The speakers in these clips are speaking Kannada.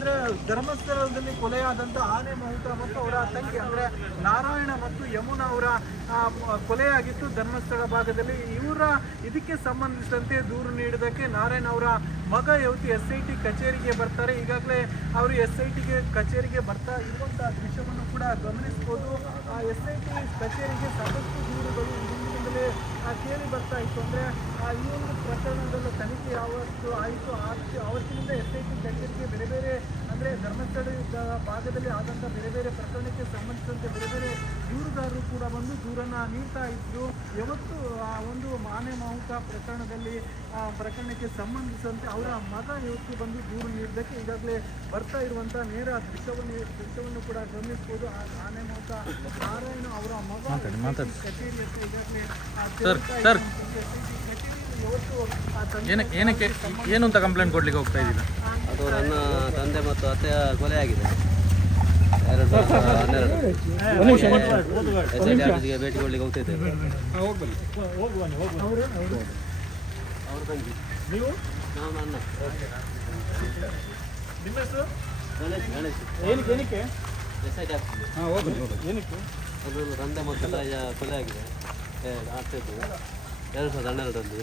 ಅಂದ್ರೆ ಧರ್ಮಸ್ಥಳದಲ್ಲಿ ಕೊಲೆಯಾದಂತ ಆನೆ ಮಹೂತ ಮತ್ತು ಅವರ ತಂಗಿ ಅಂದ್ರೆ ನಾರಾಯಣ ಮತ್ತು ಯಮುನಾ ಅವರ ಕೊಲೆಯಾಗಿತ್ತು ಧರ್ಮಸ್ಥಳ ಭಾಗದಲ್ಲಿ. ಇವರ ಇದಕ್ಕೆ ಸಂಬಂಧಿಸಿದಂತೆ ದೂರು ನೀಡೋದಕ್ಕೆ ನಾರಾಯಣ ಅವರ ಮಗ ಇವತ್ತು ಎಸ್ ಐ ಟಿ ಕಚೇರಿಗೆ ಬರ್ತಾರೆ. ಈಗಾಗಲೇ ಅವರು ಎಸ್ ಐ ಟಿಗೆ ಕಚೇರಿಗೆ ಬರ್ತಾ ಇರುವಂತಹ ದೃಶ್ಯವನ್ನು ಕೂಡ ಗಮನಿಸಬಹುದು. ಆ ಎಸ್ ಐ ಟಿ ಕಚೇರಿಗೆ ಸಾಕಷ್ಟು ದೂರುಗಳು ಹಿಂದಿನಿಂದಲೇ ಕೇಳಿ ಬರ್ತಾ ಇತ್ತು. ಅಂದರೆ ಆ, ಈ ಒಂದು ಪ್ರಕರಣದಲ್ಲಿ ತನಿಖೆ ಯಾವತ್ತು ಆಯಿತು? ಆವತ್ತಿನಿಂದ ಎಸ್ ಐ ಟಿ ಕಚೇರಿಗೆ ಬೇರೆ ಬೇರೆ ಭಾಗದಲ್ಲಿ ಆದಂಥ ಬೇರೆ ಬೇರೆ ಪ್ರಕರಣಕ್ಕೆ ಸಂಬಂಧಿಸಿದಂತೆ ಬೇರೆ ಬೇರೆ ದೂರುದಾರರು ಕೂಡ ಬಂದು ದೂರನ್ನು ನೀಡ್ತಾ ಇದ್ರು. ಯಾವತ್ತು ಆ ಒಂದು ಮಾನೆ ಮಾಹುತ ಪ್ರಕರಣದಲ್ಲಿ ಆ ಪ್ರಕರಣಕ್ಕೆ ಸಂಬಂಧಿಸಿದಂತೆ ಅವರ ಮಗ ಇವತ್ತು ಬಂದು ದೂರು ನೀಡಿದ್ದಕ್ಕೆ ಈಗಾಗಲೇ ಬರ್ತಾ ಇರುವಂಥ ನೇರ ದೃಶ್ಯವನ್ನು ದೃಶ್ಯವನ್ನು ಕೂಡ ಗಮನಿಸಬಹುದು. ಆ ಮಾನೆ ಮಾಹುತ ನಾರಾಯಣ ಅವರ ಮಗ ಕಚೇರಿ ಸರ್ ಈಗಾಗಲೇ ಏನಕ್ಕೆ ಏನಕ್ಕೆ ಏನು ಅಂತ ಕಂಪ್ಲೇಂಟ್ ಕೊಡ್ಲಿಕ್ಕೆ ಹೋಗ್ತಾ ಇದ್ದೀರಾ? ಅದು ನನ್ನ ತಂದೆ ಮತ್ತು ಅತ್ತೆಯ ಕೊಲೆ ಆಗಿದೆ. ಭೇಟಿ ಕೊಡ್ಲಿಕ್ಕೆ ಹೋಗ್ತಿದ್ದೇವೆ ನೀವು ನಾನು ಏನಕ್ಕೆ ಎಸ್ ಐ ಟಿ ತಂದೆ ಮತ್ತು ಕೊಲೆ ಆಗಿದೆ. ಆಗ್ತಿತ್ತು ಎರಡು ಸಾವಿರದ ಹನ್ನೆರಡರಲ್ಲಿ.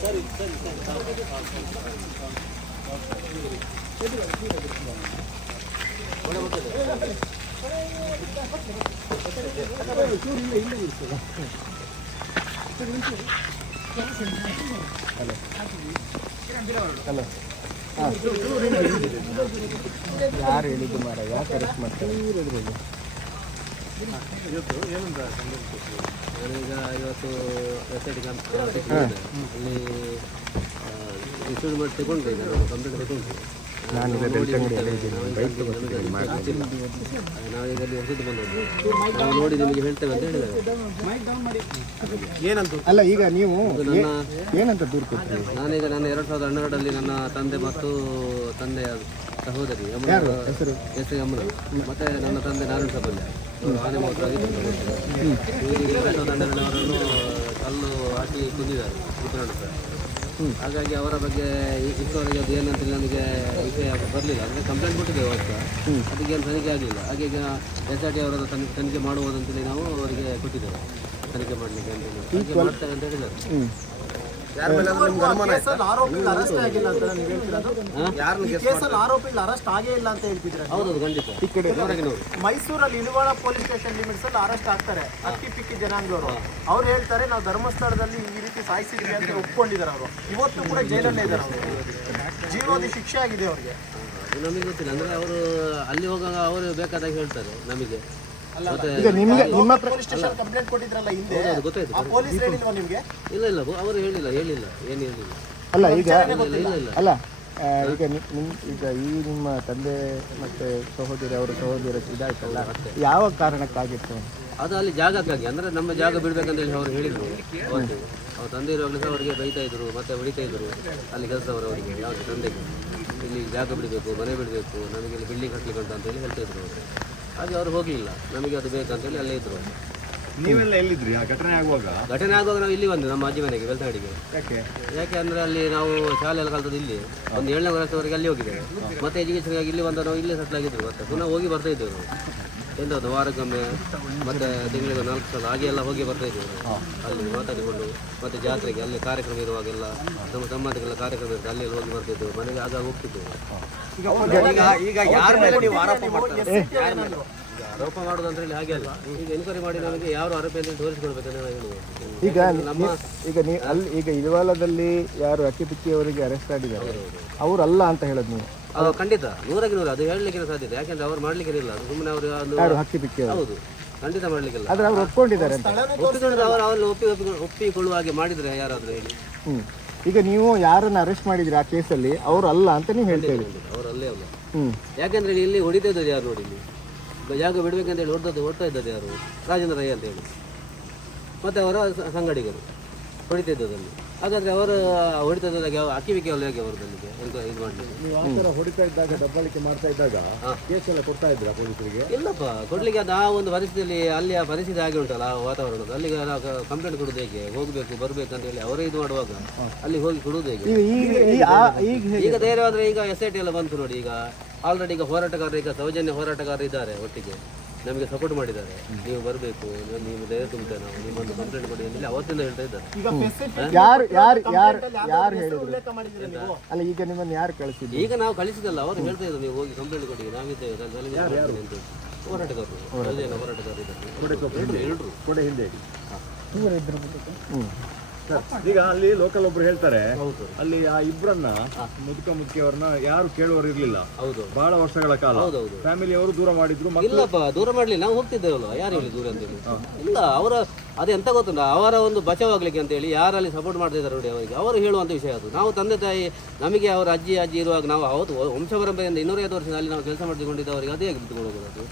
ಸರಿ ಸರಿ ಸರಿ ಒಳ್ಳೆ ಗೊತ್ತಿದೆ ಯಾರು ಹೇಳಿದ್ದು ಮಾರ ಯಾಕೆ ಅರೆಸ್ಟ್ ಮಾಡ್ತಾರೆ ಈಗ ಇವತ್ತು ಎಸ್ ಐ ಟಿ ಅಲ್ಲಿ ಇನ್ಶೂರ್ ಮಾಡಿ ತಗೊಂಡ್ರಿ ನಾನು ಕಂಪ್ಲೇಂಟ್ ತಗೊಂಡ್ರಿ ನಾನೀಗ ಬೆಳ್ತಂಗಡಿಯಲ್ಲಿ ಇದ್ದೀನಿ. ಬೈಕ್ ತಗೋತಿದ್ದೀನಿ ಮಾಡಿ ನಾವೀಗ ಅಲ್ಲಿ ಹೊಸದು ಬಂದದ್ದು. ನಾವು ನೋಡಿ ನಿಮಗೆ ಹೇಳ್ತೇವೆ ಅಂತ ಏನಂತ? ಅಲ್ಲ ಈಗ ನೀವು ಏನಂತ ದೂರು ಕೊಡ್ತೀನಿ ನಾನೀಗ ನನ್ನ ಎರಡು ಸಾವಿರದ ಹನ್ನೆರಡರಲ್ಲಿ ನನ್ನ ತಂದೆ ಮತ್ತು ತಂದೆಯ ಸಹೋದರಿ ಅಮ್ಮ ಹೆಸರು? ಎಸ್ ಯಮುನ. ಮತ್ತೆ ನನ್ನ ತಂದೆ ನಾರಾಯಣ ಸಬಲ್ಯ. ಆನೆ ಇವರಿಗೆ ಎರಡು ಸಾವಿರದ ಹನ್ನೆರಡರವರನ್ನು ಕಲ್ಲು ಹಾಕಿ ಕುಂದಿದ್ದಾರೆ ಉತ್ತರಾಯಣ ಸರ್ ಹಾಗಾಗಿ ಅವರ ಬಗ್ಗೆ ಇಷ್ಟವರೆಗೆ ಅದು ಏನಂತ ನಮಗೆ ವಿಷಯ ಬರಲಿಲ್ಲ. ಅಂದರೆ ಕಂಪ್ಲೇಂಟ್ ಕೊಟ್ಟಿದ್ದೇವೆ ಅವತ್ತು. ಅದಕ್ಕೆ ಏನು ತನಿಖೆ ಆಗಲಿಲ್ಲ. ಹಾಗೆ ಈಗ ಎಸ್ ಆರ್ ಟಿ ಅವರ ತನಿಖೆ ತನಿಖೆ ಮಾಡುವುದಂತೇಳಿ ನಾವು ಅವರಿಗೆ ಕೊಟ್ಟಿದ್ದೇವೆ. ತನಿಖೆ ಮಾಡಲಿಕ್ಕೆ ಅಂತೇಳಿ ತನಿಖೆ ಮಾಡ್ತಾರೆ ಅಂತ ಹೇಳಿದ್ದಾರೆ. ಆರೋಪಿಗಳು ಅರೆಸ್ಟ್ ಆಗಿಲ್ಲ ಅಂತ ನೀವು ಹೇಳ್ತಿರೋದು? ಈ ಕೇಸಲ್ಲಿ ಆರೋಪಿಗಳು ಅರೆಸ್ಟ್ ಆಗೇ ಇಲ್ಲ ಅಂತ ಹೇಳ್ತಿದ್ರೆ ಹೌದೌದು ಖಂಡಿತ. ಹೊರಗಿನವರು ಮೈಸೂರಲ್ಲಿ ಇಳುವಾಳ ಪೊಲೀಸ್ ಸ್ಟೇಷನ್ ಲಿಮಿಟ್ಸ್ ಅಲ್ಲಿ ಅರೆಸ್ಟ್ ಆಗ್ತಾರೆ ಅಕ್ಕಿ ಪಿಕ್ಕಿ ಜನಾಂಗದವರು. ಅವ್ರು ಹೇಳ್ತಾರೆ ನಾವು ಧರ್ಮಸ್ಥಳದಲ್ಲಿ ಈ ರೀತಿ ಸಾಯಿಸಿದ್ವಿ ಅಂತ ಒಪ್ಕೊಂಡಿದ್ದಾರೆ ಅವರು. ಇವತ್ತು ಕೂಡ ಜೈಲಲ್ಲೇ ಇದ್ದಾರೆ ಅವರು. ಜೀವಾವಧಿ ಶಿಕ್ಷೆ ಆಗಿದೆ ಅವರಿಗೆ. ನಮಗೆ ಗೊತ್ತಿಲ್ಲ. ಅಂದ್ರೆ ಅವರು ಅಲ್ಲಿ ಹೋಗುವಾಗ ಅವರು ಬೇಕಾದಾಗ ಹೇಳ್ತಾರೆ ನಮಗೆ. ಈಗ ನಿಮ್ಗೆ ನಿಮ್ಮ ಪೊಲೀಸ್ ಸ್ಟೇಷನ್ ಕಂಪ್ಲೇಂಟ್ ಕೊಟ್ಟಿದ್ರಲ್ಲ ಹಿಂದೆ? ಆ ಪೊಲೀಸ್ ಹೇಳಿಲ್ವಾ ನಿಮ್ಗೆ? ಇಲ್ಲ ಇಲ್ಲ ಅವರು ಹೇಳಿಲ್ಲ ಹೇಳಿಲ್ಲ ಏನು ಹೇಳಿಲ್ಲ. ಅಲ್ಲ ಈಗ ಇಲ್ಲ ಇಲ್ಲ ಅಲ್ಲ ಈಗ ನಿಮ್ ಈಗ ಈ ನಿಮ್ಮ ತಂದೆ ಮತ್ತೆ ಸಹೋದರಿ ಅವರ ಸಹೋದರ ಇದಾಯ್ತಲ್ಲ ಯಾವ ಕಾರಣಕ್ಕಾಗಿತ್ತು? ಅದು ಅಲ್ಲಿ ಜಾಗಕ್ಕಾಗಿ ಅಂದ್ರೆ ನಮ್ಮ ಜಾಗ ಬಿಡ್ಬೇಕಂತ ಹೇಳಿ ಅವ್ರು ಹೇಳಿದರು. ಅವತ್ತು ಅವ್ರು ತಂದೆ ಇರುವಾಗಲೂ ಸಹ ಅವರಿಗೆ ಬೈತಾ ಇದ್ರು ಮತ್ತೆ ಹೊಡಿತಾ ಇದ್ರು. ಅಲ್ಲಿ ಕೆಲಸದವರು ಅವರಿಗೆ ಯಾವುದು ತಂದೆಗೆ? ಇಲ್ಲಿ ಜಾಗ ಬಿಡಬೇಕು ಮನೆ ಬಿಡಬೇಕು ನಮಗೆ ಇಲ್ಲಿ ಬಿಲ್ಡಿಂಗ್ ಕಟ್ಟಲಿಕ್ಕೆ ಉಂಟು ಅಂತ ಹೇಳಿ ಹೇಳ್ತಾ ಇದ್ರು ಅವರು. ಹಾಗೆ ಅವ್ರು ಹೋಗಲಿಲ್ಲ. ನಮಗೆ ಅದು ಬೇಕಂತೇಳಿ ಅಲ್ಲೇ ಇದ್ರು. ಅವರು. ನೀವೆಲ್ಲ ಎಲ್ಲಿದ್ರಿ? ಆ ಘಟನೆ ಆಗುವಾಗ? ಘಟನೆ ಆಗುವಾಗ ನಾವು ಇಲ್ಲಿ ಬಂದ್ವಿ ನಮ್ಮ ಅಜ್ಜಿ ಮನೆಗೆ ಬೆಳ್ತಂಗಡಿಗೆ. ಯಾಕೆ? ಯಾಕೆ ಅಂದ್ರೆ ಅಲ್ಲಿ ನಾವು ಶಾಲೆ ಎಲ್ಲ ಕಲ್ತದ್ದು ಇಲ್ಲಿ. ಒಂದು ಏಳನೇ ವರ್ಷದವರೆಗೆ ಅಲ್ಲಿ ಹೋಗಿದ್ದೇವೆ. ಮತ್ತೆ ಎಜುಕೇಶನ್ಗಾಗಿ ಇಲ್ಲಿ ಬಂದ ನಾವು ಇಲ್ಲೇ ಸೆಟ್ಲ್ ಆಗಿದ್ವಿ ಮತ್ತೆ ಪುನಃ ಹೋಗಿ ಬರ್ತಾ ಇದ್ದೇವೆ. ನಾವು ಎಂಥದ್ದು ವಾರಕ್ಕೊಮ್ಮೆ ಮತ್ತೆ ತಿಂಗಳಿಗೆ ನಾಲ್ಕು ಸಲ ಹಾಗೆ ಎಲ್ಲ ಹೋಗಿ ಬರ್ತಾ ಇದ್ದೀವಿ. ಅಲ್ಲಿ ಮಾತಾಡಿಕೊಂಡು ಮತ್ತೆ ಜಾತ್ರೆಗೆ ಅಲ್ಲಿ ಕಾರ್ಯಕ್ರಮ ಇರುವಾಗೆಲ್ಲ ನಮ್ಮ ಸಂಬಂಧಗಳ ಕಾರ್ಯಕ್ರಮ ಇರುತ್ತೆ ಅಲ್ಲಿ ಹೋಗಿ ಬರ್ತಿದ್ದೆವು. ಮನೆಗೆ ಆಗ ಹೋಗ್ತಿದ್ದೆವು. ಈಗ ಯಾರ ಮೇಲೆ ನೀವು ಆರೋಪ ಮಾಡ್ತಾರೆ? ಆರೋಪ ಮಾಡೋದು ಅಂತ ಹೇಳಿ ಹಾಗೆ ಅಲ್ಲ. ಈಗ ಎನ್ಕ್ವೈರಿ ಮಾಡಿ ನಮಗೆ ಯಾರು ಆರೋಪಿ ಅಂತ ತೋರಿಸ್ಕೊಡ್ಬೇಕಂತ ಈಗ ನಮ್ಮ ಈಗ ನೀ ಅಲ್ಲಿ ಈಗ ಇಲ್ವಾಲದಲ್ಲಿ ಯಾರು ಅಕ್ಕಿ ಅವರಿಗೆ ಅರೆಸ್ಟ್ ಆಗಿದ್ದಾರೆ. ಅವರಲ್ಲ ಅಂತ ಹೇಳೋದು ನೀವು. ಅದು ಖಂಡಿತ ನೂರಕ್ಕೆ ನೂರು ಅದು ಹೇಳಲಿಕ್ಕೆ ಸಾಧ್ಯತೆ ಯಾಕೆಂದ್ರೆ ಅವ್ರು ಮಾಡ್ಲಿಕ್ಕೆ ಇಲ್ಲ. ಅದು ಸುಮ್ಮನೆ ಅವರು ಒಂದು ಯಾರು ಹಕ್ಕಿಪಿಕ್ಕಿ ಅವರು ಹೌದು ಖಂಡಿತ ಮಾಡ್ಲಿಕ್ಕಿಲ್ಲ. ಆದ್ರೆ ಅವ್ರು ಒಪ್ಕೊಂಡಿದ್ದಾರೆ ಅಂತ. ಒಪ್ಪಿಕೊಂಡ್ರೆ ಅವರು ಅವರಲ್ಲಿ ಒಪ್ಪಿ ಒಪ್ಪಿ- ಒಪ್ಪಿಕೊಳ್ಳುವ ಹಾಗೆ ಮಾಡಿದ್ರೆ ಯಾರಾದ್ರೂ ಹೇಳಿ. ಹ್ಮ್. ಈಗ ನೀವು ಯಾರನ್ನ ಅರೆಸ್ಟ್ ಮಾಡಿದ್ರಿ ಆ ಕೇಸಲ್ಲಿ ಅವ್ರು ಅಲ್ಲ ಅಂತ ನೀವು ಹೇಳ್ತೇವೆ ಅವರು ಅಲ್ಲೇ ಅಲ್ಲ. ಹ್ಮ್. ಯಾಕೆಂದ್ರೆ ಇಲ್ಲಿ ಹೊಡಿತಾ ಇದ್ದದ್ದು ಯಾರು ನೋಡಿ ಇಲ್ಲಿ? ಜಾಗ ಬಿಡ್ಬೇಕಂತ ಹೇಳಿ ಹೊಡೆದದ್ದು ಹೊಡ್ತಾ ಇದ್ದದ್ದು ಯಾರು? ರಾಜೇಂದ್ರ ರೈ ಅಂತ ಹೇಳಿ. ಮತ್ತೆ ಅವರ ಸ- ಸಂಗಡಿಗರು ಹೊಡಿತಾ ಇದ್ದದಲ್ಲಿ ಹಾಗಾದ್ರೆ ಅವರು ಹೊಡಿತಾ ಇದ್ದಾಗ ಯಾವ ಅಕ್ಕಿ ಬಿಕ್ಕಿ ಅಲ್ಲಿ ಹೇಗೆ ಅವರದಲ್ಲಿಗೆ ಇದು ಮಾಡಲಿಕ್ಕೆ? ನೀವು ಆ ಥರ ಹೊಡಿತಾ ಇದ್ದಾಗ ದಬ್ಬಾಳಿಕೆ ಮಾಡ್ತಾ ಇದ್ದಾಗ ಕೇಸ್ ಎಲ್ಲ ಕೊಡ್ತಾ ಇದ್ರ ಪೊಲೀಸರಿಗೆ? ಇಲ್ಲಪ್ಪ ಕೊಡ್ಲಿಕ್ಕೆ ಅದು ಆ ಒಂದು ಪರಿಸ್ಥಿತಿಯಲ್ಲಿ ಅಲ್ಲಿ ಆ ಪರಿಸ್ಥಿತಿ ಹಾಗೆ ಉಂಟಲ್ಲ ಆ ವಾತಾವರಣದ ಅಲ್ಲಿಗೆ ಕಂಪ್ಲೇಂಟ್ ಕೊಡೋದು ಹೇಗೆ? ಹೋಗ್ಬೇಕು ಬರ್ಬೇಕು ಅಂತ ಹೇಳಿ ಅವರೇ ಇದು ಮಾಡುವಾಗ ಅಲ್ಲಿ ಹೋಗಿ ಕೊಡುವುದು ಹೇಗೆ? ಈಗ ಈಗ ಈ ಈಗ ಹೇಗೆ? ಈಗ ಧೈರ್ಯವಾದ್ರೆ ಈಗ ಎಸ್ ಐ ಟಿ ಎಲ್ಲ ಬಂತು ನೋಡಿ ಈಗ ಆಲ್ರೆಡಿ ಈಗ ಹೋರಾಟಗಾರರು ಈಗ ಸೌಜನ್ಯ ಹೋರಾಟಗಾರರು ಇದ್ದಾರೆ ಒಟ್ಟಿಗೆ. ನಮಗೆ ಸಪೋರ್ಟ್ ಮಾಡಿದ್ದಾರೆ. ನೀವು ಬರಬೇಕು ನೀವು ಧೈರ್ಯ ತುಂಬುತ್ತೆ ನಾವು. ನಿಮ್ಮನ್ನು ಕಂಪ್ಲೇಂಟ್ ಕೊಡಿ ಅಂತೇಳಿ ಅವತ್ತಿಂದ ಹೇಳ್ತಾ ಇದ್ದಾರೆ. ಯಾರು ಯಾರು ಯಾರು ಯಾರು ಹೇಳಿದ್ರು? ಅಲ್ಲ ಈಗ ನಿಮ್ಮನ್ನು ಯಾರು ಕಳಿಸಿದ್ರು? ಈಗ ನಾವು ಕಳಿಸಿದಲ್ಲ ಅವರು ಹೇಳ್ತಾ ಇದ್ದಾರೆ ನೀವು ಹೋಗಿ ಕಂಪ್ಲೇಂಟ್ ಕೊಡಿ ನಾವಿದ್ದೇವೆ. ಹೋರಾಟಗಾರರು. ಹೋರಾಟಗಾರರು. ಇದ್ದಾರೆ ಹೇಳ್ರು. ಕೊಡೆ ಹಿಂದೆ ಹ್ಮ್. ಈಗ ಅಲ್ಲಿ ಲೋಕಲ್ ಒಬ್ರು ಹೇಳ್ತಾರೆ ಅಲ್ಲಿ ಆ ಇಬ್ರನ್ನ ಮುದುಕ ಮುದುಕಿಯವ್ರನ್ನ ಯಾರು ಕೇಳುವವರು ಇರ್ಲಿಲ್ಲ. ಹೌದು. ಬಹಳ ವರ್ಷಗಳ ಕಾಲ. ಫ್ಯಾಮಿಲಿ ಅವರು ದೂರ ಮಾಡಿದ್ರು ಇಲ್ಲಪ್ಪ ದೂರ ಮಾಡ್ಲಿ ನಾವು ಹೋಗ್ತಿದ್ದೇವಲ್ಲ ಯಾರು ಹೇಳಿ ದೂರ ಅಂತೇಳಿ ಇಲ್ಲ ಅವರ ಅದು ಎಂತ ಗೊತ್ತುಂಟ? ಅವರ ಒಂದು ಬಚವಾಗ್ಲಿಕ್ಕೆ ಅಂತ ಹೇಳಿ ಯಾರಲ್ಲಿ ಸಪೋರ್ಟ್ ಮಾಡ್ತಾ ಇದ್ದಾರೆ ನೋಡಿ ಅವರಿಗೆ. ಅವರು ಹೇಳುವಂತ ವಿಷಯ ಅದು. ನಾವು ತಂದೆ ತಾಯಿ ನಮಗೆ ಅವರ ಅಜ್ಜಿ ಅಜ್ಜಿ ಇರುವಾಗ ನಾವು ಹೌದು ವಂಶ ಪರಂಪರೆಯಿಂದ ಇನ್ನೂರೈದು ವರ್ಷದಲ್ಲಿ ನಾವು ಕೆಲಸ ಮಾಡಿಕೊಂಡಿದ್ದವರಿಗೆ ಅದೇ ಬಿಟ್ಟುಕೊಂಡು ಹೋಗೋದು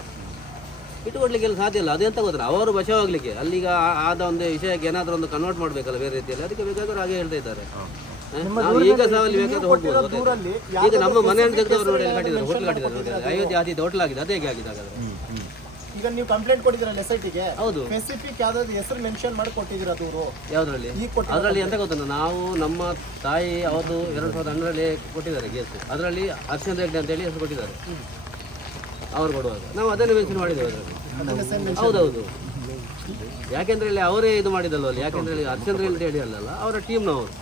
ಅದು ಇಟ್ಟುಕೊಡ್ಲಿಕ್ಕೆಲ್ಲ ಸಾಧ್ಯ ಇಲ್ಲ. ಅದೆಂತ ಗೊತ್ತಿಲ್ಲ ಅವರು ಬಚಾವಾಗ್ಲಿಕ್ಕೆ ಅಲ್ಲಿಗ ಆ- ಆದ ಒಂದು ವಿಷಯಕ್ಕೆ ಏನಾದರೂ ಒಂದು ಕನ್ವರ್ಟ್ ಮಾಡಬೇಕಲ್ಲ ಬೇರೆ ರೀತಿಯಲ್ಲಿ. ಅದಕ್ಕೆ ಬೇಕಾದ್ರೂ ಹಾಗೆ ಹೇಳ್ತಾ ಇದ್ದಾರೆ. ನಾವು ಈಗ ಸಹ ಅಲ್ಲಿ ಬೇಕಾದ್ರೆ ಹೋಗ್ಬೋದು. ಈಗ ನಮ್ಮ ಮನೆಯನ್ನು ತೆಗೆದವರು ನೋಡಿ ಕಟ್ಟಿದ್ದಾರೆ. ಹೋಟ್ಲ್ ಕಟ್ಟಿದ್ದಾರೆ. ನೋಡಿ. ಅಯೋಧ್ಯೆ ಆದಿ ಹೋಟ್ಲ್ ಆಗಿದೆ. ಅದೇ ಹೇಗೆ ಆಗಿದೆ ಹಾಗಾದ್ರೆ? ಈಗ ನೀವು ಕಂಪ್ಲೇಂಟ್ ಕೊಟ್ಟಿದ್ದೀರಲ್ಲ ಎಸ್ ಐ ಟಿಗೆ ಹೌದು. ಸ್ಪೆಸಿಫಿಕ್ ಯಾವ್ದಾದ್ರು ಹೆಸರು ಮೆನ್ಷನ್ ಮಾಡಿ ಕೊಟ್ಟಿದ್ದೀರಾ ದೂರು? ಯಾವ್ದ್ರಲ್ಲಿ? ಅದರಲ್ಲಿ ಎಂತ ಗೊತ್ತುಂಟ? ನಾವು ನಮ್ಮ ತಾಯಿ ಅವರು ಎರಡು ಸಾವಿರದ ಹನ್ನರಲ್ಲಿ ಕೊಟ್ಟಿದ್ದಾರೆ ಕೇಸು. ಅದರಲ್ಲಿ ಹರ್ಷೇಂದ್ರ ಹೆಗ್ಡೆ ಅಂತೇಳಿ ಹೆಸರು ಕೊಟ್ಟಿದ್ದಾರೆ. ಅವ್ರು ಕೊಡುವಾಗ. ನಾವು ಅದನ್ನು ಮೆನ್ಷನ್ ಮಾಡಿದ್ದೇವೆ ಅದರಲ್ಲಿ. ಹೌದೌದು. ಯಾಕೆಂದ್ರೆ ಇಲ್ಲಿ ಅವರೇ ಇದು ಮಾಡಿದಲ್ಲ ಅಲ್ಲಿ ಯಾಕೆಂದ್ರೆ ಇಲ್ಲಿ ಅರ್ಚಂದ್ರ ಹೇಳಿ ಅಲ್ಲಲ್ಲ ಅವರ ಟೀಮ್ನವರು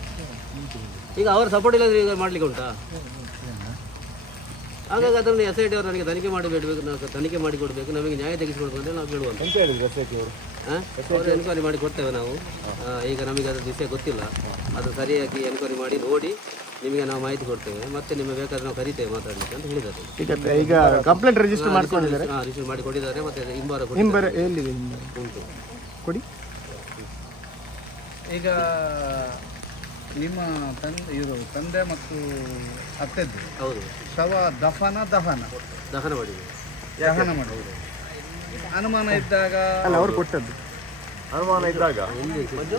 ಈಗ ಅವ್ರ ಸಪೋರ್ಟ್ ಇಲ್ಲದ್ರೆ ಈಗ ಮಾಡ್ಲಿಕ್ಕೆ ಉಂಟಾ? ಹಾಗಾಗಿ ಅದನ್ನು ಎಸ್ ಐ ಟಿ ಅವರು ನನಗೆ ತನಿಖೆ ಮಾಡಿ ಬಿಡಬೇಕು ನಾವು ತನಿಖೆ ಮಾಡಿಕೊಡ್ಬೇಕು ನಮಗೆ ನ್ಯಾಯ ತೆಗೆಸಿಕೊಡ್ಬೇಕು ಅಂತ ನಾವು ಕೇಳುವಂತ ಅವರು. ಎನ್ಕ್ವೈರಿ ಮಾಡಿ ಕೊಡ್ತೇವೆ ನಾವು. ಈಗ ನಮಗೆ ಅದರ ವಿಷಯ ಗೊತ್ತಿಲ್ಲ. ಅದು ಸರಿಯಾಗಿ ಎನ್ಕ್ವೈರಿ ಮಾಡಿ ನೋಡಿ ನಿಮಗೆ ನಾವು ಮಾಹಿತಿ ಕೊಡ್ತೇವೆ. ಮತ್ತೆ ನಿಮಗೆ ಬೇಕಾದ್ರೆ ನಾವು ಕರಿತೇವೆ ಮಾತಾಡಲಿಕ್ಕೆ ಅಂತ ಹೇಳಿದ್ದಾರೆ. ಈಗ ಈಗ ಕಂಪ್ಲೇಂಟ್ ರಿಜಿಸ್ಟರ್ ಮಾಡ್ಕೊಂಡಿದ್ದಾರೆ ಹಾಂ ರಿಜಿಸ್ಟರ್ ಮಾಡಿ ಕೊಟ್ಟಿದ್ದಾರೆ ಮತ್ತೆ ಹಿಂಬಾರ ಕೊಡಿ ಕೊಟ್ಟಿದ್ದಾರೆ. ಎಲ್ಲಿದೆ? ನಿಂಬರ್ ಉಂಟು. ಕೊಡಿ. ಈಗ ನಿಮ್ಮ ತಂದೆ ಇವರು ತಂದೆ ಮತ್ತು ಅತ್ತೆದ್ದು ಹೌದು. ಶವ ದಫನ ದಹನ. ದಹನ ಮಾಡಿದೆ. ದಹನ ಮಾಡುವುದು ಅನುಮಾನ ಇದ್ದಾಗ? ಅಲ್ಲ ಅವ್ರು ಕೊಟ್ಟದ್ದು. ಅನುಮಾನ ಇದ್ದಾಗ? ಹೆಂಗೆ ಕೊಟ್ಟದ್ದು?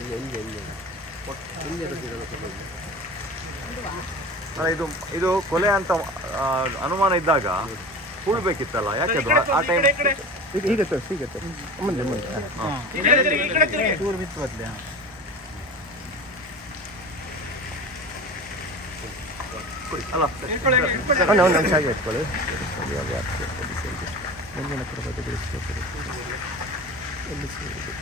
ಅಲ್ಲ, ಇದು ಇದು ಕೊಲೆ ಅಂತ ಆ, ಅನುಮಾನ ಇದ್ದಾಗ ಹೂಳ್ಬೇಕಿತ್ತಲ್ಲ ಯಾಕೆ ಅದು? ಆ ಟೈಮ್ ಈಗ ಈಗ ತೋರಿಸಿ ಈಗ ತೋರಿಸಿ. ಮುಂದೆ ಮುಂದೆ. ಹಾ. ಬಿತ್ತು ಬದಲಿ ಅಲ್ಲ ಒಂದು ಒಂದು ನಿಮಿಷ ಆಗಿ ಇಟ್ಕೊಳ್ಳಿ ಇವಾಗ ಯಾಕೆ ಮುಂದಿನ ದೃಷ್ಟಿ ಎಲ್ಲಿ ಸೇರಿದೆ?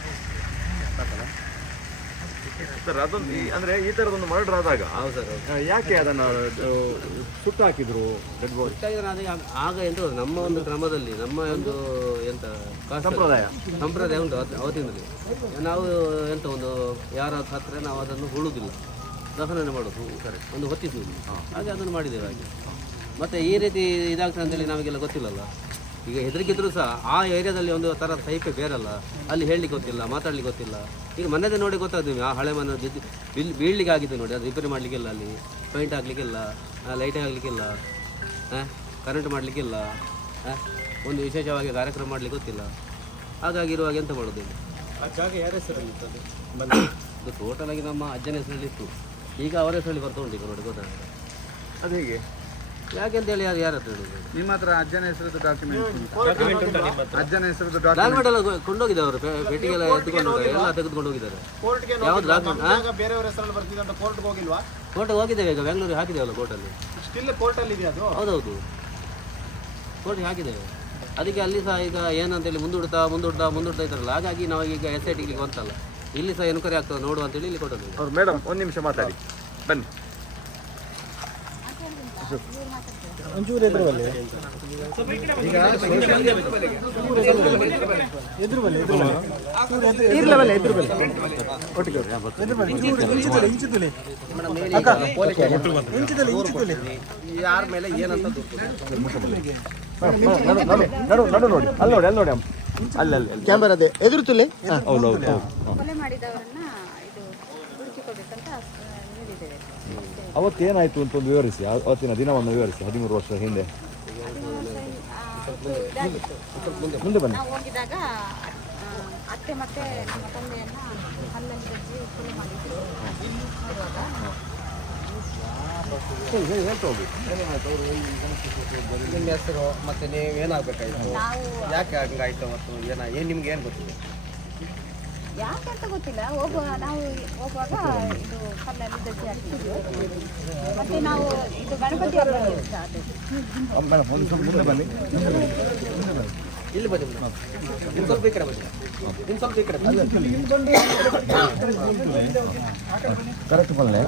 ಸರ್ ಅದೊಂದು ಅಂದ್ರೆ ಈ ತರದೊಂದು ಮರ್ಡರ್ ಆದಾಗ ಯಾಕೆ ಅದನ್ನ ಸುಟ್ಟು ಹಾಕಿದ್ರು ಡೆಡ್ ಬಾಡಿ ಗೊತ್ತಾಗಿದೆ ಆಗ- ಎಂತ ನಮ್ಮ ಒಂದು ಕ್ರಮದಲ್ಲಿ ನಮ್ಮ ಒಂದು ಎಂತ ಸಂಪ್ರದಾಯ. ಸಂಪ್ರದಾಯ ಉಂಟು ಅವತ್ತು- ಅವತ್ತಿನಲ್ಲಿ. ನಾವು ಎಂತ ಒಂದು ಯಾರ ಹತ್ರ ನಾವು ಅದನ್ನು ಹುಳುದಿಲ್ಲ ದಹನ ಮಾಡೋದು ಒಂದು ಹೊತ್ತಿದ್ವಿ ಹಾಗೆ ಅದನ್ನು ಮಾಡಿದ್ದೇವೆ ಹಾಗೆ. ಮತ್ತೆ ಈ ರೀತಿ ಇದಾಗ್ತದೆ ಅಂತೇಳಿ ನಮಗೆಲ್ಲ ಗೊತ್ತಿಲ್ಲಲ್ಲ. ಈಗ ಹೆದರಿಕಿದ್ರು ಸಹ ಆ ಏರಿಯಾದಲ್ಲಿ ಒಂದು ಥರ ಸೈಪೆ ಬೇರಲ್ಲ. ಅಲ್ಲಿ ಹೇಳಲಿಕ್ಕೆ ಗೊತ್ತಿಲ್ಲ ಮಾತಾಡ್ಲಿಕ್ಕೆ ಗೊತ್ತಿಲ್ಲ. ಈಗ ಮನೆದೇ ನೋಡಿ ಗೊತ್ತಾಗ್ತೀವಿ ಆ ಹಳೆ ಮನೆ ಬಿದ್ದು ಬಿಲ್ ಬೀಳ್ಲಿಕ್ಕೆ ಆಗಿದೆ ನೋಡಿ ಅದು ರಿಪೇರಿ ಮಾಡಲಿಕ್ಕಿಲ್ಲ ಅಲ್ಲಿ. ಪೇಂಟ್ ಆಗಲಿಕ್ಕಿಲ್ಲ ಲೈಟ್ ಹಾಂ ಕರೆಂಟ್ ಮಾಡಲಿಕ್ಕಿಲ್ಲ ಒಂದು ವಿಶೇಷವಾಗಿ ಕಾರ್ಯಕ್ರಮ ಮಾಡಲಿಕ್ಕೆ ಗೊತ್ತಿಲ್ಲ. ಹಾಗಾಗಿರುವಾಗ ಎಂತ ಮಾಡೋದು ಆ ಜಾಗ ಯಾರ ಹೆಸರಲ್ಲಿ ಇದು ಟೋಟಲ್ ಆಗಿ ನಮ್ಮ ಅಜ್ಜನ ಹೆಸರಲ್ಲಿ ಇತ್ತು ಈಗ ಅವರ ಹೆಸರಲ್ಲಿ ಬರ್ತಾ ಉಂಟು ಈಗ ನೋಡಿ ಗೊತ್ತಾಗ ಅದು ಹೇಗೆ ಯಾಕೆಂತ ಹೇಳಿ ಯಾರು ಯಾರ ಹತ್ರ ಹೇಳುದು ನಿಮ್ಮ ಹತ್ರ ಅಜ್ಜನ ಹೆಸರದ್ದು ಡಾಕ್ಯುಮೆಂಟ್ ಅಜ್ಜನ ಹೆಸರದ್ದು ಡಾಕ್ಯುಮೆಂಟ್ ಎಲ್ಲ ಕೊಂಡೋಗಿದ್ದಾರೆ ಅವರು ಪೆಟ್ಟಿಗೆಲ್ಲ ಎತ್ಕೊಂಡು ಹೋಗಿದ್ದಾರೆ ಎಲ್ಲ ತೆಗೆದುಕೊಂಡು ಹೋಗಿದ್ದಾರೆ. ಕೋರ್ಟ್ಗೆ ಯಾವ್ದು document? ಬೇರೆಯವ್ರ ಹೆಸರಲ್ಲಿ ಬರ್ತಿದೆ ಅಂತ ಕೋರ್ಟ್ಗೆ ಹೋಗಿಲ್ವಾ? ಕೋರ್ಟ್ ಹೋಗಿದ್ದೇವೆ ಈಗ ಬೆಂಗಳೂರಿಗೆ ಹಾಕಿದ್ದೇವಲ್ಲ ಕೋರ್ಟಲ್ಲಿ ಸ್ಟಿಲ್ ಕೋರ್ಟಲ್ಲಿ ಇದೆ ಅದು? ಹೌದೌದು. ಕೋರ್ಟ್ಗೆ ಹಾಕಿದ್ದೇವೆ. ಅದಕ್ಕೆ ಅಲ್ಲಿ ಸಹ ಈಗ ಏನಂತೇಳಿ ಮುಂದೂಡ್ತಾ ಮುಂದೂಡ್ತಾ ಮುಂದೂಡ್ತಾ ಇದ್ದಾರಲ್ಲ ಹಾಗಾಗಿ ನಾವು ಈಗ ಎಸ್ ಐ ಟಿಗೆ ಗೊತ್ತಲ್ಲ ಇಲ್ಲಿ ಸಹ ಎನ್ಕ್ವೈರಿ ಆಗ್ತದೆ ನೋಡುವ ಅಂತೇಳಿ ಇಲ್ಲಿ ಕೊಟ್ಟದ್ದು ಅವ್ರು ಮೇಡಮ್ ಒಂದು ನಿಮಿಷ ಮಾತಾಡಿ. ಬನ್ನಿ ಹೆಸರು ಒಂಚೂರು ಎದುರು ಬಲ್ಲಿ ಎದುರು ಬಲ್ಲಿ ಎದುರು ಬಲ್ಲಿ ಇರ್ಲ ಬಲ್ಲಿ ಎದುರು ಬಲ್ಲಿ ಒಟ್ಟಿಗೆ ಎದುರು ಬಲ್ಲಿ ಇಂಚಿದಲ್ಲಿ ಇಂಚಿದಲ್ಲಿ ಅಕ್ಕ ಇಂಚಿದಲ್ಲಿ ಇಂಚಿದಲ್ಲಿ ಯಾರ ಮೇಲೆ ಏನಂತ ನಡು ನಡು ನೋಡಿ ಅಲ್ಲಿ ನೋಡಿ ಅಲ್ಲಿ ನೋಡಿ ಅಲ್ಲಿ ಅಲ್ಲಿ ಕ್ಯಾಮರಾದೆ ಎದುರು ತುಲೆ? ಹೌದು ಹೌದು ಕೊಲೆ ಮಾಡಿದವರನ್ನ ಇದು ಹುಡುಕಿಕೊಡ್ಬೇಕಂತ ಹೇಳಿದ್ದೇವೆ ಅವತ್ತೇನಾಯ್ತು ಅಂತ ಒಂದು ವಿವರಿಸಿ. ಆ- ಅವತ್ತಿನ ದಿನವನ್ನು ವಿವರಿಸಿ ಹದಿಮೂರು ವರ್ಷ ಹಿಂದೆ. ಮುಂದೆ ಬನ್ನಿ. ನಾವು ಹೋಗಿದಾಗ ಅತ್ತೆ ಮತ್ತೆ ನಮ್ಮ ತಂದೆಯನ್ನ ಹಲ್ಲಲ್ಲಿ ಗಜ್ಜಿ ಕೊಲೆ ಮಾಡಿದ್ರು. ನೋಡುವಾಗ ನಿಮ್ಮ ಹೆಸರು ಮತ್ತೆ ನೀವು ಏನಾಗಬೇಕಾಯ್ತು? ನಾವು ಯಾಕೆ ಹಂಗಾಯ್ತು ಮತ್ತು ಏನ ಏನು ನಿಮ್ಗೆ ಏನು ಗೊತ್ತಿದೆ? ಯಾಕಂತ ಗೊತ್ತಿಲ್ಲ. ಹೋಗುವ ನಾವು ಹೋಗುವಾಗ ಇದು ಕಲ್ಲಲ್ಲಿ ಹಾಕ್ತಿದ್ವಿ ಮತ್ತೆ ನಾವು ಇದು ಗಣಪತಿ ಹಬ್ಬ ಬನ್ನಿ. ಇಲ್ಲಿ ಬನ್ನಿ ಮೇಡಮ್. ಇನ್ನು ಸ್ವಲ್ಪ ಈ ಕಡೆ ಬನ್ನಿ. ಇನ್ನು ಸ್ವಲ್ಪ ಈ ಕಡೆ ಕರೆಕ್ಟ್ ಬನ್ನಿ.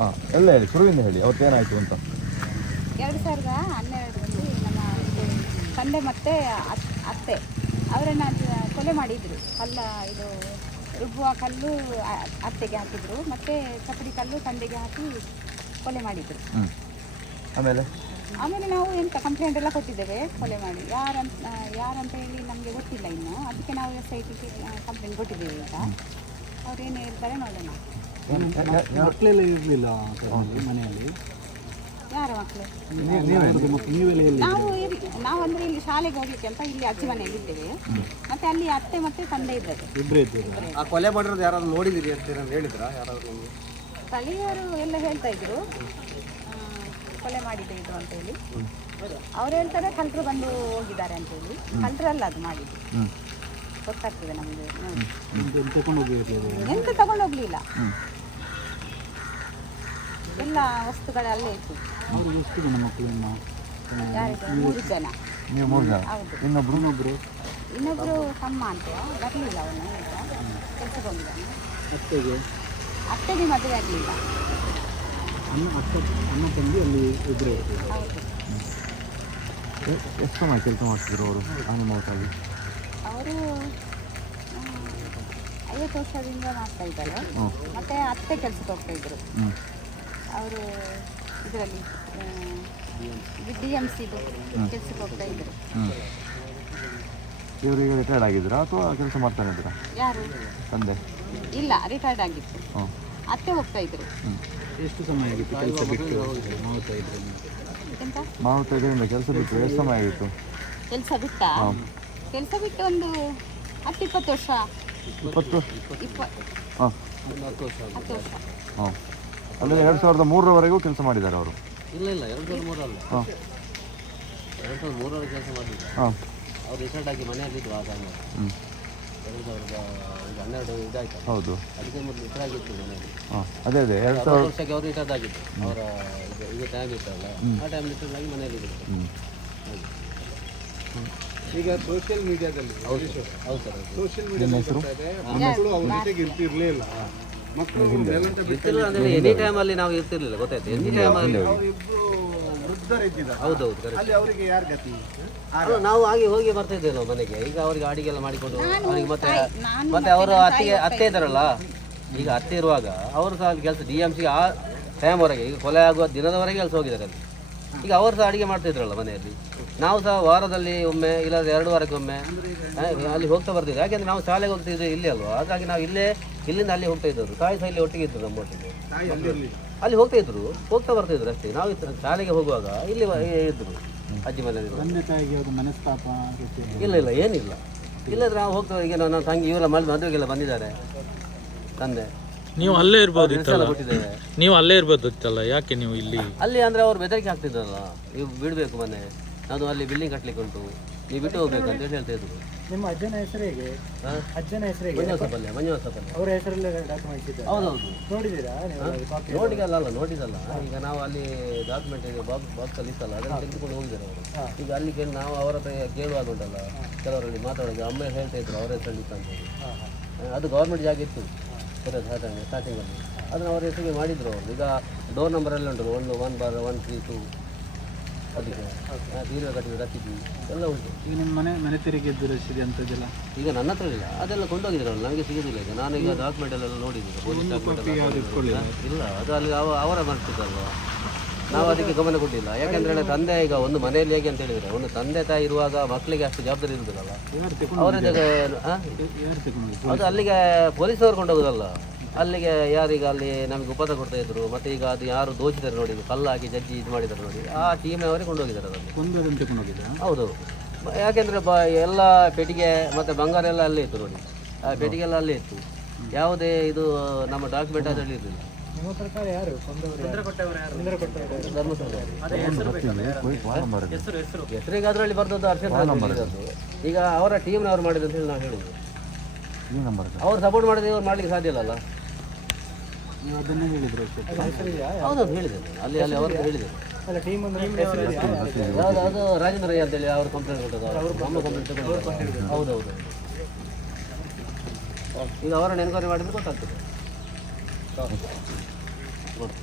ಹಾಂ ಎಲ್ಲ ಹೇಳಿ ಶುರುವಿಂದ ಹೇಳಿ ಅವತ್ತೇನಾಯ್ತು ಅಂತ. ಎರಡು ಸಾವಿರದ ಹನ್ನೆರಡರಲ್ಲಿ ನಮ್ಮ ತಂದೆ ಮತ್ತು ಅತ್- ಅತ್ತೆ. ಅವರನ್ನು ಕೊಲೆ ಮಾಡಿದ್ರು. ಕಲ್ಲ ಇದು ರುಬ್ಬುವ ಕಲ್ಲು ಅತ್ತೆಗೆ ಹಾಕಿದ್ರು. ಮತ್ತೆ ಚಪ್ಪಡಿ ಕಲ್ಲು ತಂದೆಗೆ ಹಾಕಿ ಕೊಲೆ ಮಾಡಿದ್ರು. ಆಮೇಲೆ? ಆಮೇಲೆ ನಾವು ಎಂತ ಕಂಪ್ಲೇಂಟ್ ಎಲ್ಲ ಕೊಟ್ಟಿದ್ದೇವೆ ಕೊಲೆ ಮಾಡಿ. ಯಾರಂತ ಯಾರಂತ ಹೇಳಿ ನಮಗೆ ಗೊತ್ತಿಲ್ಲ ಇನ್ನು. ಅದಕ್ಕೆ ನಾವು ಎಸ್ ಐ ಟಿಗೆ ಕಂಪ್ಲೇಂಟ್ ಕೊಟ್ಟಿದ್ದೇವೆ ಈಗ. ಅವ್ರು ಏನು ಹೇಳ್ತಾರೆ ನೋಡೋಣ. ಮಕ್ಕಳೆಲ್ಲ ಇರಲಿಲ್ಲ ಮನೆಯಲ್ಲಿ? ಯಾರ ಮಕ್ಕಳು? ನೀವೆಲ್ಲ ನಾವು ಇಲ್ಲಿ ನಾವು ಅಂದ್ರೆ ಇಲ್ಲಿ ಶಾಲೆಗೆ ಹೋಗ್ಲಿಕ್ಕೆ ಅಂತ ಇಲ್ಲಿ ಅಜ್ಜಿ ಮನೆಯಲ್ಲಿ ಇದ್ದೇವೆ. ಮತ್ತೆ ಅಲ್ಲಿ ಅತ್ತೆ ಮತ್ತೆ ತಂದೆ ಇದ್ದಾರೆ. ಆ ಕೊಲೆ ಮಾಡಿರೋದು ಯಾರಾದ್ರು ನೋಡಿದಿರಿ ಅಂತ ಏನಾದ್ರು ಹೇಳಿದ್ರಾ? ಯಾರಾದ್ರು ನಿಮ್ಗೆ? ಸ್ಥಳೀಯರು ಎಲ್ಲ ಹೇಳ್ತಾ ಇದ್ರು. ಆ, ಕೊಲೆ ಮಾಡಿದೆ ಇದು ಅಂತ ಹೇಳಿ. ಅವ್ರು ಹೇಳ್ತಾರೆ ಕಲ್ತರು ಬಂದು ಹೋಗಿದ್ದಾರೆ ಅಂತ ಹೇಳಿ. ಕಲ್ತರಲ್ಲ ಅದು ಮಾಡಿದ್ದು. ಗೊತ್ತಾಗ್ತದೆ ನಮ್ಗೆ. ಎಂತ ತಗೊಂಡೋಗ್ಲಿಲ್ಲ ಎಲ್ಲ ವಸ್ತುಗಳೆಲ್ಲ ಅಲ್ಲೇ ಇತ್ತು. ಅವ್ರು ಎಷ್ಟು ಜನ ಮಕ್ಕಳು ಯಾರಿಗೆ ಮೂರು ಜನ. ನೀವು ಮೂರು ಜನ? ಹೌದು. ಇನ್ನೊಬ್ರು? ಇನ್ನೊಬ್ರು? ಇನ್ನೊಬ್ರು ತಮ್ಮ ಅಂತ ಬರಲಿಲ್ಲ ಅವನು ಕೆಲಸಕ್ಕೆ ಹೋಗಿದ್ದಾನೆ ಅತ್ತೆಗೆ? ಅತ್ತೆಗೆ ಮದುವೆ ಆಗಲಿಲ್ಲ. ಅಣ್ಣ ಅತ್ತೆ ಅಣ್ಣ ತಂಗಿ ಅಲ್ಲಿ ಇಬ್ಬರೇ ಹೌದು. ಎಷ್ಟು ಸಮಯ ಕೆಲಸ ಮಾಡ್ತಿದ್ರು ಅವರು ಅನುಮೋಟಾಗಿ ಅವರು ಐವತ್ತು ವರ್ಷದಿಂದ ಮಾಡ್ತಾ ಇದ್ದಾರೆ. ಮತ್ತೆ ಅತ್ತೆ ಕೆಲಸಕ್ಕೆ ಹೋಗ್ತಾ ಇದ್ರು. ಅವರು ಇದರಲ್ಲಿ ಡಿ ಎಂ ಸಿದು ಕೆಲಸಕ್ಕೆ ಹೋಗ್ತಾ ಇದ್ದರು ಇವರು ಈಗ ರಿಟೈರ್ಡ್ ಆಗಿದ್ದೀರಾ ಅಥವಾ ಕೆಲಸ ಮಾಡ್ತಾನೆ ಇದ್ದೀರಾ ಯಾರು? ತಂದೆ. ಇಲ್ಲ ರಿಟೈರ್ಡ್ ಆಗಿತ್ತು ಹ್ಞೂ ಅತ್ತೆ ಹೋಗ್ತಾ ಇದ್ರು. ಎಷ್ಟು ಸಮಯ ಆಗಿತ್ತು ಕೆಲಸ ಬಿಟ್ಟು? ಮಾರುತ್ತೈದರಿಂದ ಕೆಲಸ ಬಿಟ್ಟು ಎಷ್ಟು ಸಮಯ ಆಗಿತ್ತು? ಕೆಲಸ ಬಿಟ್ಟ ಕೆಲಸ ಬಿಟ್ಟು ಒಂದು ಹತ್ತು ಇಪ್ಪತ್ತು ವರ್ಷ. ಇಪ್ಪತ್ತು? ಇಪ್ಪ ಹಾಂ. ಹತ್ತು ವರ್ಷ. ಹಾಂ. ಅಂದರೆ ಎರಡ್ ಸಾವಿರದ ಮೂರರವರೆಗೂ ಕೆಲಸ ಮಾಡಿದ್ದಾರೆ ಅವರು. ಇಲ್ಲ ಇಲ್ಲ ಎರಡು ಸಾವಿರದ ಮೂರಲ್ಲ ಹಾಂ. ಎರಡು ಸಾವಿರದ ಮೂರರಲ್ಲಿ ಕೆಲಸ ಮಾಡಿದ್ರು ಹಾಂ. ಅವ್ರು ರಿಸಲ್ಟ್ ಆಗಿ ಮನೆಯಲ್ಲಿದ್ರು ಆ ಟೈಮಲ್ಲಿ ಹ್ಞೂ ಎರಡು ಸಾವಿರದ ಒಂದು ಹನ್ನೆರಡು ಇದಾಯ್ತು ಹೌದು. ಅದಕ್ಕೆ ಮೊದಲು ರಿಟೈರ್ ಆಗಿತ್ತು ಮನೆಯಲ್ಲಿ. ಹಾಂ. ಅದೇ ಅದೇ ಎರಡು ಸಾವಿರ ವರ್ಷಕ್ಕೆ ಅವರು ರಿಟೈರ್ಡ್ ಆಗಿತ್ತು ಅವರ ಇದು ಇದು ಟೈಮ್ ಇತ್ತಲ್ಲ. ಆ ಟೈಮ್ ರಿಟೈರ್ಡ್ ಆಗಿ ಮನೆಯಲ್ಲಿ ಇದ್ರು. ಹ್ಞೂ ಈಗ ಸೋಷಿಯಲ್ ಮೀಡಿಯಾದಲ್ಲಿ ಹೌದು ಸರ್ ಹೌದು. ಸೋಷಿಯಲ್ ಮೀಡಿಯಾ ಹೆಸರು? ಮಕ್ಕಳು ಅವ್ರ ಜೊತೆಗೆ ಇರ್ತಿರ್ಲಿಲ್ಲ ಅಂದ್ರೆ ಎನಿ ಟೈಮ್ ಅಲ್ಲಿ ನಾವು ಇರ್ತಿರ್ಲಿಲ್ಲ ಗೊತ್ತಾಯ್ತು. ಎನಿ ಟೈಮ್ ಅಲ್ಲಿ ಹೌದೌದು. ಅಲ್ಲಿ ಅವರಿಗೆ ಯಾರು ಗತಿ? ನಾವು ಹಾಗೆ ಹೋಗಿ ಬರ್ತಾ ಇದ್ದೇವೆ ನಾವು ಮನೆಗೆ. ಈಗ ಅವರಿಗೆ ಅಡಿಗೆಲ್ಲ ಮಾಡಿಕೊಂಡು ಅವರಿಗೆ ಮತ್ತೆ ಮತ್ತೆ ಅವರು ಅತ್ತೆ ಅತ್ತೆ ಇದ್ದಾರಲ್ಲ ಈಗ ಅತ್ತೆ ಇರುವಾಗ ಅವರು ಸಹ ಕೆಲಸ ಡಿ ಎಂ ಸಿ ಆ ಟೈಮ್ವರೆಗೆ ಈಗ ಕೊಲೆ ಆಗುವ ದಿನದವರೆಗೆ ಕೆಲಸ ಹೋಗಿದ್ದಾರೆ ಅಲ್ಲಿ. ಈಗ ಅವರು ಸಹ ಅಡಿಗೆ ಮಾಡ್ತಾ ಇದ್ರಲ್ಲ ಮನೆಯಲ್ಲಿ. ನಾವು ಸಹ ವಾರದಲ್ಲಿ ಒಮ್ಮೆ ಇಲ್ಲಾಂದ್ರೆ ಎರಡು ವಾರಕ್ಕೆ ಒಮ್ಮೆ ಅಲ್ಲಿ ಹೋಗ್ತಾ ಬರ್ತಿದ್ವಿ. ಯಾಕೆಂದ್ರೆ ನಾವು ಶಾಲೆಗೆ ಹೋಗ್ತಿದ್ವಿ ಇಲ್ಲಿ ಅಲ್ವಾ? ಹಾಗಾಗಿ ನಾವು ಇಲ್ಲೇ ಇಲ್ಲಿಂದ ಅಲ್ಲಿ ಹೋಗ್ತಾ ಇದ್ದವರು. ತಾಯಿ ಸಹ ಇಲ್ಲಿ ಒಟ್ಟಿಗೆ ಇದ್ದರು ನಮ್ಮ ಒಟ್ಟಿಗೆ. ತಾಯಿ ಅಲ್ಲಿರ್ಲಿ ಅಲ್ಲಿ ಹೋಗ್ತಾ ಇದ್ರು ಹೋಗ್ತಾ ಬರ್ತಾ ಇದ್ರು ಅಷ್ಟೇ. ನಾವು ಇತ್ತು- ಶಾಲೆಗೆ ಹೋಗುವಾಗ ಇಲ್ಲಿ ಇದ್ರು ಅಜ್ಜಿ ಮನೆಯಲ್ಲಿ. ತಂದೆ ತಾಯಿಗೆ ಅದು ಮನಸ್ತಾಪ ಆಗುತ್ತೆ ಇಲ್ಲ ಇಲ್ಲ ಏನಿಲ್ಲ. ಇಲ್ಲದ್ರೆ ನಾವು ಹೋಗ್ತಾ ಈಗ ನನ್ನ ತಂಗಿ ಇವೆಲ್ಲ ಮಲ್ ಮದುವೆಗೆಲ್ಲ ಬಂದಿದ್ದಾರೆ. ತಂದೆ. ನೀವು ಅಲ್ಲೇ ಇರ್ಬೋದು ನೀವು ಅಲ್ಲೇ ಇರ್ಬೋದಿತ್ತಲ್ಲ ಯಾಕೆ ನೀವು ಇಲ್ಲಿ? ಅಲ್ಲಿ ಅಂದ್ರೆ ಅವ್ರು ಬೆದರಿಕೆ ಹಾಕ್ತಿದ್ರಲ್ಲ? ನೀವು ಬಿಡಬೇಕು ಮನೆ. ಅದು ಅಲ್ಲಿ ಬಿಲ್ಡಿಂಗ್ ಕಟ್ಟಲಿಕ್ಕೆ ಉಂಟು. ನೀವು ಬಿಟ್ಟು ಹೋಗ್ಬೇಕಂತ ಅಂತ ಹೇಳಿ ಹೇಳ್ತಾ ಇದ್ರು. ನಿಮ್ಮ ಅಜ್ಜನ ಹೆಸರು ಹೇಗೆ? ಅಜ್ಜನ ಹೆಸರು ಹೇಗೆ ಮಂಜುನಾಥ ಅವರ ಹೆಸರಲ್ಲೇ ಡಾಕ್ಯುಮೆಂಟ್ಸ್ ಇದೆ? ಹೌದೌದು. ನೋಡಿದ್ದೀರಾ? ನೀವು? ನೋಟಿಗಲ್ಲ ಅಲ್ಲ ನೋಡಿದಲ್ಲ. ಈಗ ನಾವು ಅಲ್ಲಿ ಡಾಕ್ಯುಮೆಂಟ್ ಬಾಕ್ಸ್ ಬಾಕ್ಸ್ ಅಲ್ಲಿ ಇತ್ತಲ್ಲ ಅದನ್ನು ತೆಗೆದುಕೊಂಡು ಹೋಗಿದ್ದಾರೆ ಅವರು. ಈಗ ಅಲ್ಲಿ ಕೇಳಿ ನಾವು ಅವರ ಹತ್ರ ಕೇಳುವಾಗ ಉಂಟಲ್ಲ. ಕೆಲವರಲ್ಲಿ ಮಾತಾಡೋದು ಅಮ್ಮ ಹೇಳ್ತಾ ಇದ್ರು ಅವರ ಹೆಸರಲ್ಲಿ ಇತ್ತು ಅಂತ ಹೇಳಿ. ಅದು ಗೌರ್ಮೆಂಟ್ ಜಾಗ ಇತ್ತು. ಸ್ಟಾರ್ಟಿಂಗ್ ಸ್ಟಾರ್ಟಿಂಗಲ್ಲಿ ಅದನ್ನು ಅವರ ಹೆಸರಿಗೆ ಮಾಡಿದ್ರು ಅವರು. ಈಗ ಡೋರ್ ನಂಬರ್ ಎಲ್ಲ ಉಂಟು ಒಂದು one bar one three two ಅದಕ್ಕೆ ರಸೀದಿ ಎಲ್ಲ ಉಂಟು. ಈಗ ನಿಮ್ಮ ಮನೆ ಮನೆ ತೆರಿಗೆ ರಸೀದಿ ಅಂತದೆಲ್ಲ ಈಗ ನನ್ನ ಹತ್ರ ಇಲ್ಲ. ಅದೆಲ್ಲ ಕೊಂಡೋಗಿದ್ರಲ್ಲ ನನಗೆ ಸಿಗೋದಿಲ್ಲ ಈಗ. ನಾನು ಈಗ ಡಾಕ್ಯುಮೆಂಟ್ ಎಲ್ಲ ನೋಡಿದ್ದೀನಿ. ಪೊಲೀಸ್ ಡಾಕ್ಯುಮೆಂಟ್ ಇಲ್ಲ. ಅದು ಅಲ್ಲಿ ಅವ ಅವರ ಬರ್ತಿದ್ದಲ್ವ ನಾವು ಅದಕ್ಕೆ ಗಮನ ಕೊಟ್ಟಿಲ್ಲ. ಯಾಕಂದ್ರೆ ತಂದೆ ಈಗ ಒಂದು ಮನೆಯಲ್ಲಿ ಹೇಗೆ ಅಂತ ಹೇಳಿದ್ರೆ ಒಂದು ತಂದೆ ತಾಯಿ ಇರುವಾಗ ಮಕ್ಕಳಿಗೆ ಅಷ್ಟು ಜವಾಬ್ದಾರಿ ಇರುವುದಿಲ್ಲ ಜೊತೆ ಅದು ಅಲ್ಲಿಗೆ ಪೊಲೀಸವರು ಕೊಂಡೋಗುದಲ್ಲ. ಅಲ್ಲಿಗೆ ಯಾರೀಗ ಅಲ್ಲಿ ನಮಗೆ ಉಪದ ಕೊಡ್ತಾ ಇದ್ರು ಮತ್ತೆ ಈಗ ಅದು ಯಾರು ದೋಚಿದ್ದಾರೆ ನೋಡಿ ಕಲ್ಲು ಜಜ್ಜಿ ಇದು ಮಾಡಿದ್ದಾರೆ ನೋಡಿ ಆ ಟೀಮ್ನವರೇ ಕೊಂಡೋಗಿದ್ದಾರೆ ಅದನ್ನು ಹೋಗಿದ್ದ ಹೌದು. ಯಾಕೆಂದ್ರೆ ಬ ಎಲ್ಲ ಪೆಟ್ಟಿಗೆ ಮತ್ತೆ ಬಂಗಾರ ಎಲ್ಲ ಅಲ್ಲೇ ಇತ್ತು ನೋಡಿ. ಆ ಪೆಟಿಗೆ ಎಲ್ಲ ಅಲ್ಲೇ ಇತ್ತು. ಯಾವುದೇ ಇದು ನಮ್ಮ ಡಾಕ್ಯುಮೆಂಟ್ ಅದರಲ್ಲಿ ಇರಲಿಲ್ಲ. ಹೆಸರಿಗೆ ಅದರಲ್ಲಿ ಬರ್ದದ್ದು ಅರ್ಷದ್ ಈಗ ಅವರ ಟೀಮ್ನವ್ರು ಮಾಡಿದ್ರು ಅಂತ ಹೇಳಿ ನಾವು ಹೇಳಿದ್ವಿ ಅವ್ರು ಸಪೋರ್ಟ್ ಮಾಡಿದ್ರೆ ಇವ್ರು ಮಾಡ್ಲಿಕ್ಕೆ ಸಾಧ್ಯ ಇಲ್ಲಲ್ಲ ನೀವು ಅದನ್ನೇ ಹೇಳಿದ್ರು ಹೌದೌದು ಹೇಳಿದೆ ನಾನು. ಅಲ್ಲಿ ಅಲ್ಲಿ ಅವರು ಯಾವುದು ಅದು ರಾಜೇಂದ್ರ ರೈ ಅಂತೇಳಿ ಅವ್ರು ಕಂಪ್ಲೇಂಟ್ ಕೊಟ್ಟದ್ದು. ಅವರು ನಮ್ಮ ಕಂಪ್ಲೇಂಟ್ ತಗೊಂಡು ಹೌದೌದು ಈಗ ಅವರನ್ನು ಎನ್ಕ್ವೈರಿ ಮಾಡಿದ್ರೆ ಗೊತ್ತಾಗ್ತದೆ. ಗೊತ್ತು.